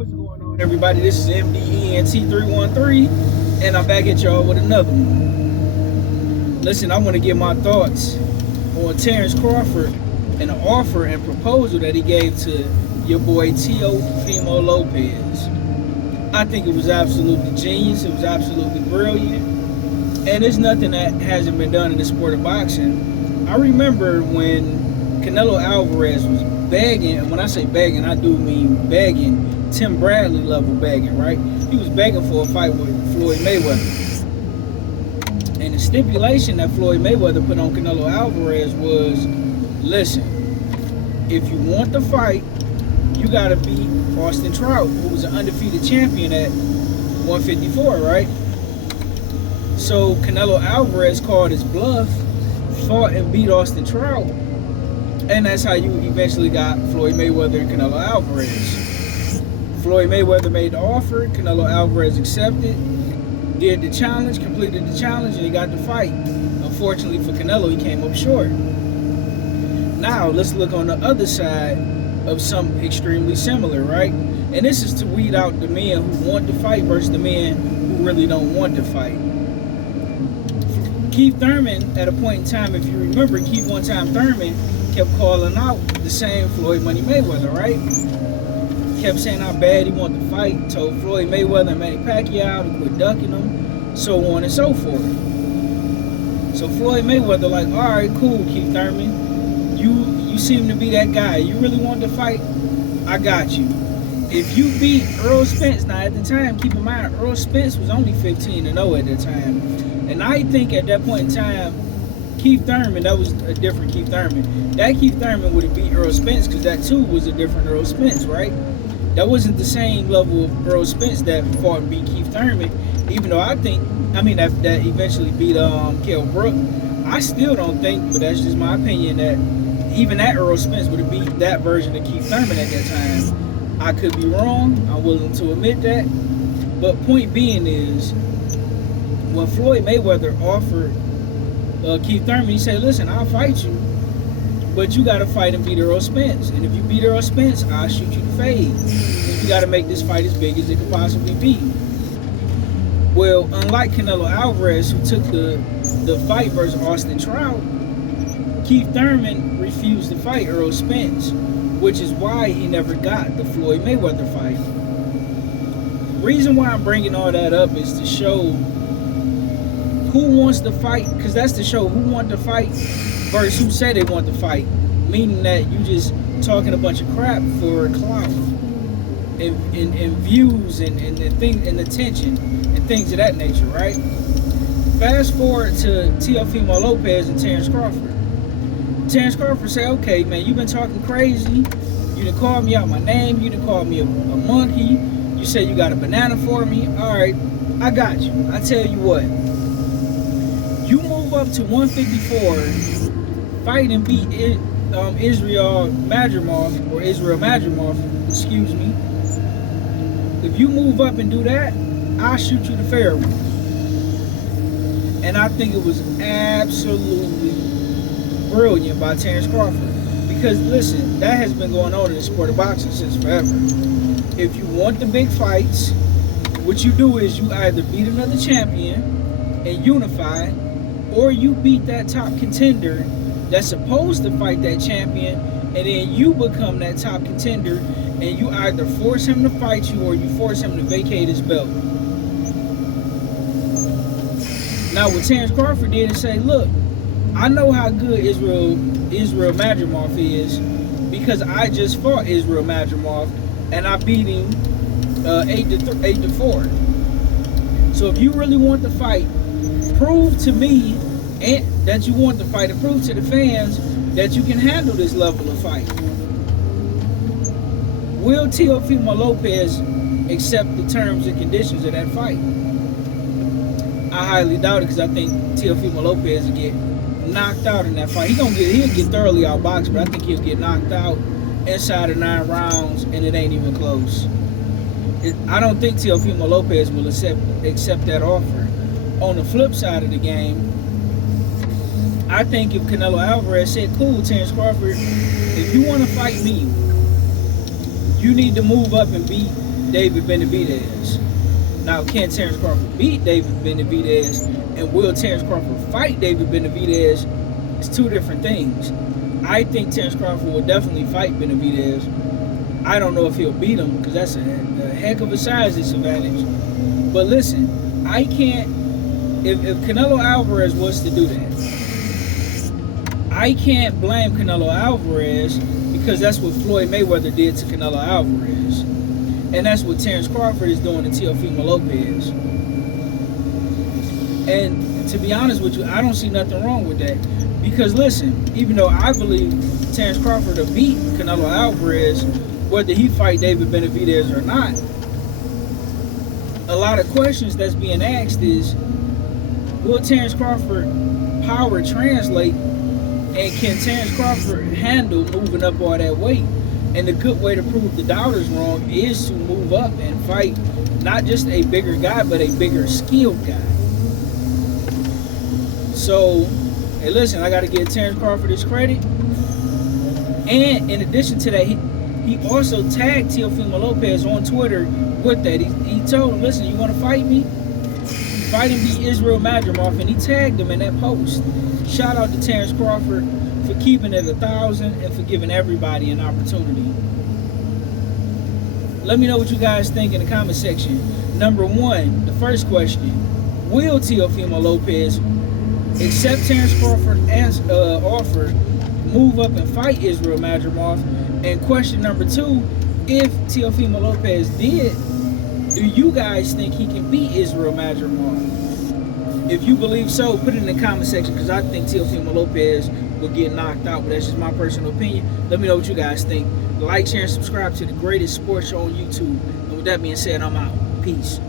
What's going on, everybody? This is MDENT313, and I'm back at y'all with another one. Listen, I want to give my thoughts on Terrence Crawford and the offer and proposal that he gave to your boy Teofimo Lopez. I think it was absolutely genius. It was absolutely brilliant, and it's nothing that hasn't been done in the sport of boxing. I remember when Canelo Alvarez was begging, and when I say begging, I do mean begging, Tim Bradley level begging, right? He was begging for a fight with Floyd Mayweather. And the stipulation that Floyd Mayweather put on Canelo Alvarez was, listen, if you want the fight, you gotta beat Austin Trout, who was an undefeated champion at 154, right? So Canelo Alvarez called his bluff, fought and beat Austin Trout, and that's how you eventually got Floyd Mayweather and Canelo Alvarez. Floyd Mayweather made the offer, Canelo Alvarez accepted, did the challenge, completed the challenge, and he got the fight. Unfortunately for Canelo, he came up short. Now, let's look on the other side of something extremely similar, right? And this is to weed out the men who want to fight versus the men who really don't want to fight. Keith Thurman, at a point in time, if you remember, Keith Thurman kept calling out the same Floyd Money Mayweather, right? Kept saying how bad he wanted to fight, told Floyd Mayweather and Manny Pacquiao to quit ducking him, so on and so forth. So Floyd Mayweather like, all right, cool, Keith Thurman, you seem to be that guy. You really want to fight? I got you. If you beat Earl Spence, now at the time, keep in mind, Earl Spence was only 15-0 at that time. And I think at that point in time, Keith Thurman, that was a different Keith Thurman. That Keith Thurman would have beat Earl Spence because that too was a different Earl Spence, right? That wasn't the same level of Earl Spence that fought and beat Keith Thurman, even though that eventually beat Kell Brook. I still don't think, but that's just my opinion, that even that Earl Spence would have beat that version of Keith Thurman at that time. I could be wrong, I'm willing to admit that, but point being is, when Floyd Mayweather offered Keith Thurman, he said, listen, I'll fight you, but you got to fight and beat Earl Spence. And if you beat Earl Spence, I'll shoot you to fade. You got to make this fight as big as it could possibly be. Well, unlike Canelo Alvarez, who took the fight versus Austin Trout, Keith Thurman refused to fight Earl Spence, which is why he never got the Floyd Mayweather fight. The reason why I'm bringing all that up is to show who wants to fight, because that's to show who want to fight versus who say they want to fight, meaning that you just talking a bunch of crap for clout and views and things and attention and things of that nature, right? Fast forward to Teofimo Lopez and Terrence Crawford. Terrence Crawford say, okay, man, you've been talking crazy. You done called me out my name. You done called me a monkey. You say you got a banana for me. All right, I got you. I tell you what. You move up to 154, fight and beat Israel Madrimov, excuse me. If you move up and do that, I'll shoot you the fair one. And I think it was absolutely brilliant by Terrence Crawford. Because listen, that has been going on in the sport of boxing since forever. If you want the big fights, what you do is you either beat another champion and unify, or you beat that top contender that's supposed to fight that champion, and then you become that top contender, and you either force him to fight you or you force him to vacate his belt. Now what Terrence Crawford did is say, look, I know how good Israel Madrimov is because I just fought Israel Madrimov and I beat him 8-4. So if you really want to fight, prove to me and that you want to fight, and prove to the fans that you can handle this level of fight. Will Teofimo Lopez accept the terms and conditions of that fight? I highly doubt it, because I think Teofimo Lopez will get knocked out in that fight. He'll get thoroughly outboxed, but I think he'll get knocked out inside of 9 rounds, and it ain't even close. I don't think Teofimo Lopez will accept that offer. On the flip side of the game, I think if Canelo Alvarez said, cool, Terrence Crawford, if you want to fight me, you need to move up and beat David Benavidez. Now, can Terence Crawford beat David Benavidez, and will Terence Crawford fight David Benavidez? It's two different things. I think Terence Crawford will definitely fight Benavidez. I don't know if he'll beat him, because that's a heck of a size disadvantage. But listen, I can't, if Canelo Alvarez was to do that, I can't blame Canelo Alvarez, because that's what Floyd Mayweather did to Canelo Alvarez. And that's what Terence Crawford is doing to Teofimo Lopez. And to be honest with you, I don't see nothing wrong with that. Because listen, even though I believe Terence Crawford will beat Canelo Alvarez, whether he fight David Benavidez or not, a lot of questions that's being asked is, will Terence Crawford power translate, and can Terence Crawford handle moving up all that weight? And the good way to prove the doubters wrong is to move up and fight not just a bigger guy, but a bigger skilled guy. So, hey, listen, I got to give Terence Crawford his credit. And in addition to that, he also tagged Teofimo Lopez on Twitter with that. He told him, listen, you want to fight me? Fight him, beat Israel Madrimov, and he tagged him in that post. Shout out to Terence Crawford for keeping it 1,000 and for giving everybody an opportunity. Let me know what you guys think in the comment section. Number one, the first question, will Teofimo Lopez accept Terence Crawford's offer, move up and fight Israel Madrimov? And question number two, if Teofimo Lopez did, do you guys think he can beat Israel Madrimov? If you believe so, put it in the comment section, because I think Teofimo Lopez will get knocked out, but that's just my personal opinion. Let me know what you guys think. Like, share, and subscribe to the greatest sports show on YouTube. And with that being said, I'm out. Peace.